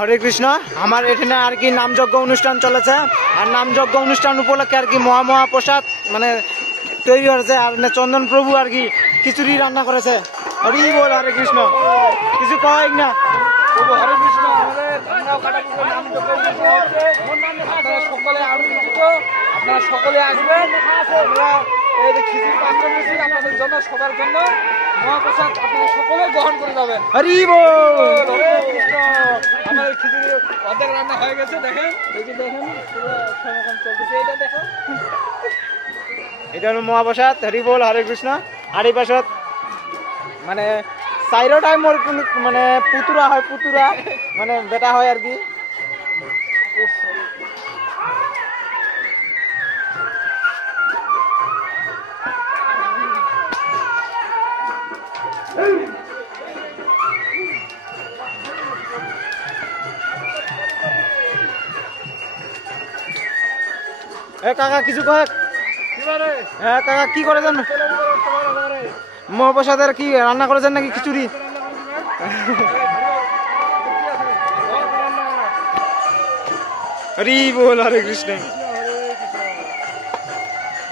হরে কৃষ্ণ। আমার এখানে আর কি নামযজ্ঞ অনুষ্ঠান চলেছে, আর নামযজ্ঞ অনুষ্ঠান উপলক্ষে আর কি মহাপ্রসাদ মানে তৈরি হয়েছে। আর চন্দন প্রভু আর কি খিচুড়ি রান্না করেছে। হরি বল, হরে কৃষ্ণ। কিছু কয় না। হরে কৃষ্ণ। সকলে আনন্দিত, আপনারা সকলে আসবেন। আমরা এই খিচুড়ি পাত্র দিয়েছি আপনাদের জন্য, সবার জন্য মহাপ্রসাদ আপনারা সকলে গ্রহণ করে যাবেন। হরি বল, হরে কৃষ্ণ। আমাদের খিচুড়ি অর্ধেক রান্না হয়ে গেছে, দেখেন দেখেন চলতেছে, এটা দেখো। এটা হলো মহাপ্রসাদ। হরি বল, হরে কৃষ্ণ। আর এই পাশত মানে চাইরোটাই মোর মানে পুতুরা হয়, পুতুরা মানে বেটা হয় আর কি। কাকা কিছু কয়। হ্যাঁ কাকা কি করেছেন? মহাপ্রসাদের কি রান্না করেছেন নাকি খিচুড়ি? হরি বল, হরে কৃষ্ণ।